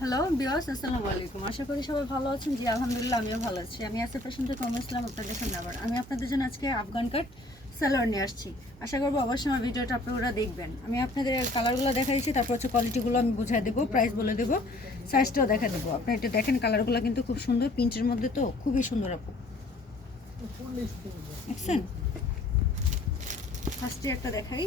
Hello বিয়াস আসসালামু আলাইকুম। আশা করি সবাই ভালো আছেন। জি, আলহামদুলিল্লাহ, আমিও ভালো আছি। আমি আসে ফ্যাশন থেকে কম ইসলাম আপনাদের সামনে আবার। আমি আপনাদের জন্য আজকে আফগান কাট সালোয়ার নিয়ে আসছি। আশা করব অবশ্যই আমার ভিডিওটা আপনারা দেখবেন। আমি আপনাদের কালারগুলো দেখাইছি, তারপর হচ্ছে কোয়ালিটিগুলো আমি বুঝাই দেবো প্রাইস বলে দেবো সাইজটাও দেখা দেবো। আপনি একটু দেখেন, কালারগুলো কিন্তু খুব সুন্দর পিঞ্চের মধ্যে তো খুবই সুন্দর আপু। দেখছেন? ফার্স্টে একটা দেখাই।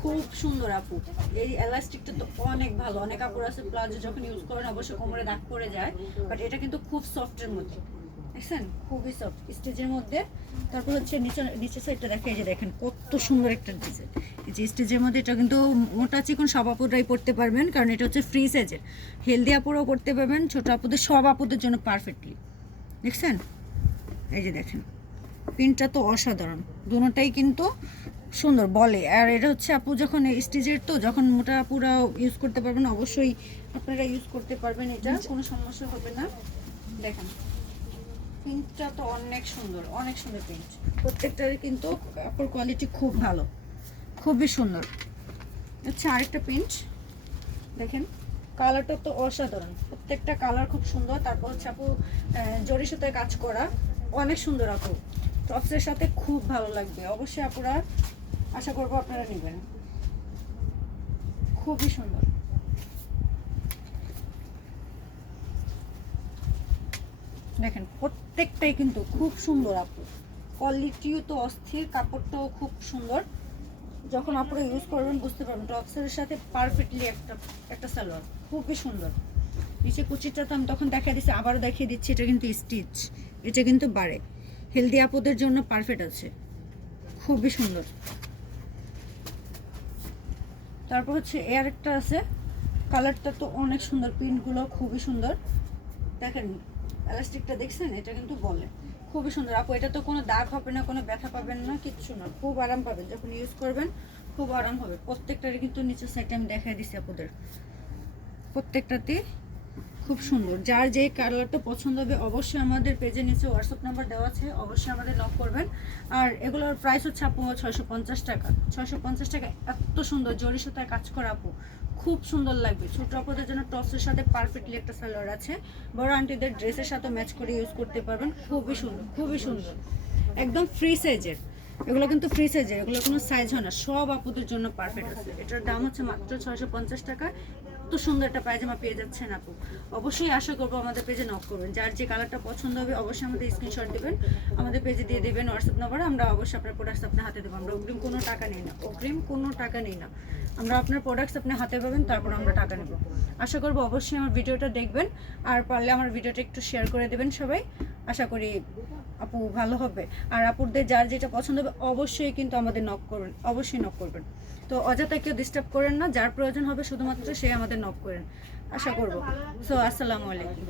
খুব সুন্দর আপু। এই এলাস্টিকটা তো অনেক ভালো। অনেক আপুর আছে প্লাজো যখন ইউজ করেন অবশ্যই কোমরে দাগ পড়ে যায় বাট এটা কিন্তু খুব সফটের মধ্যে। দেখছেন? খুবই সফট স্টেজের মধ্যে, তারপর হচ্ছে নিচে, নিচের সাইডটা দেখে যে দেখেন, কত সুন্দর একটা ডিজাইন যে স্টেজের মধ্যে এটা কিন্তু মোটা চিকন সব আপুরাই পড়তে পারবেন, কারণ এটা হচ্ছে ফ্রি সাইজের হেলদি আপুরাও করতে পারবেন, ছোট আপুদের, সব আপুদের জন্য পারফেক্টলি দেখছেন? এই যে দেখেন। প্রিন্টটা তো অসাধারণ। দুটোটাই কিন্তু সুন্দর বলে। আর এটা হচ্ছে আপু যখন স্টেজের তো যখন মোটা আপুরা ইউজ করতে পারবেন অবশ্যই আপনারা ইউজ করতে পারবেন এটা কোনো সমস্যা হবে না। দেখেন প্রিন্টটা তো অনেক সুন্দর অনেক সুন্দর প্রিন্ট প্রত্যেকটার কিন্তু কাপড় কোয়ালিটি খুব ভালো খুবই সুন্দর। হচ্ছে আরেকটা প্রিন্ট দেখেন কালারটা তো অসাধারণ। প্রত্যেকটা কালার খুব সুন্দর তারপর হচ্ছে আপু জরি সুতায় কাজ করা অনেক সুন্দর আপু। টপসের সাথে খুব ভালো লাগবে। অবশ্যই আপুরা আশা করব আপনারা নেবেন। খুবই সুন্দর। দেখেন, প্রত্যেকটাই কিন্তু খুব সুন্দর আপু। কোয়ালিটিও তো অস্থির, কাপড়টাও খুব সুন্দর। যখন আপনারা ইউজ করবেন, বুঝতে পারবেন, টপসের সাথে পারফেক্টলি একটা একটা সালোয়ার। খুবই সুন্দর। নিচে কুচিটা তো আমি তখন দেখা দিচ্ছি আবারও দেখিয়ে দিচ্ছি, এটা কিন্তু স্টিচ এটা কিন্তু বাড়ে। হেলদি আপুদের জন্য পারফেক্ট আছে। খুবই সুন্দর। তারপর হচ্ছে এর একটা আছে। কালারটা তো অনেক সুন্দর প্রিন্টগুলো খুবই সুন্দর। দেখেন এলাস্টিকটা দেখছেন? এটা কিন্তু বলে। খুবই সুন্দর। আপু, এটা তো কোনো দাগ হবে না, কোনো ব্যথা পাবেন না, কিচ্ছু না। খুব আরাম পাবেন। যখন ইউজ করবেন, খুব আরাম হবে। প্রত্যেকটারই কিন্তু নিচের সাইডে আমি দেখাই দিচ্ছি আপুদের। প্রত্যেকটাতে খুব সুন্দর। যার যে কালারটা পছন্দ হবে, অবশ্যই আমাদের পেজের নিচে হোয়াটসঅ্যাপ নাম্বার দেওয়া আছে, অবশ্যই আমাদের নক করবেন। আর এগুলোর প্রাইস হচ্ছে আপু ছয়শো পঞ্চাশ টাকা। ছয়শো পঞ্চাশ টাকা, এত সুন্দর জরি সুতায় কাজ করা আপু। খুব সুন্দর লাগবে। ছোট আপুদের জন্য টপসের সাথে পারফেক্টলি একটা সালোয়ার আছে। বড় আন্টিদের ড্রেসের সাথে ম্যাচ করে ইউজ করতে পারবেন। খুবই সুন্দর খুবই সুন্দর। একদম ফ্রি সাইজের এগুলো কিন্তু ফ্রি সাইজের এগুলো কোনো সাইজ হয় না। সব আপুদের জন্য পারফেক্ট আছে। এটার দাম হচ্ছে মাত্র ছয়শো পঞ্চাশ টাকা। এত সুন্দর একটা পায়জামা পেয়ে যাচ্ছেন আপু। অবশ্যই আশা করব আমাদের পেজে নক করবেন। যার যে কালারটা পছন্দ হবে অবশ্যই আমাদের স্ক্রিনশট দেবেন। আমাদের পেজে দিয়ে দেবেন হোয়াটসঅ্যাপ নাম্বার আমরা অবশ্যই আপনার প্রোডাক্টস আপনার হাতে দেবো। আমরা অগ্রিম কোনো টাকা নেই না। অগ্রিম কোনো টাকা নেই না। আমরা আপনার প্রোডাক্টস আপনি হাতে পাবেন, তারপর আমরা টাকা নেব। আশা করব অবশ্যই আমার ভিডিওটা দেখবেন। আর পারলে আমার ভিডিওটা একটু শেয়ার করে দেবেন সবাই। আশা করি আপু, ভালো হবে। আর আপুরদের যার যেটা পছন্দ হবে, অবশ্যই কিন্তু আমাদের নক করবেন, অবশ্যই নক করবেন। তো অযথা কেউ ডিস্টার্ব করেন না, যার প্রয়োজন হবে শুধুমাত্র সে আমাদের নক করেন। আশা করব। সো আসসালামু আলাইকুম।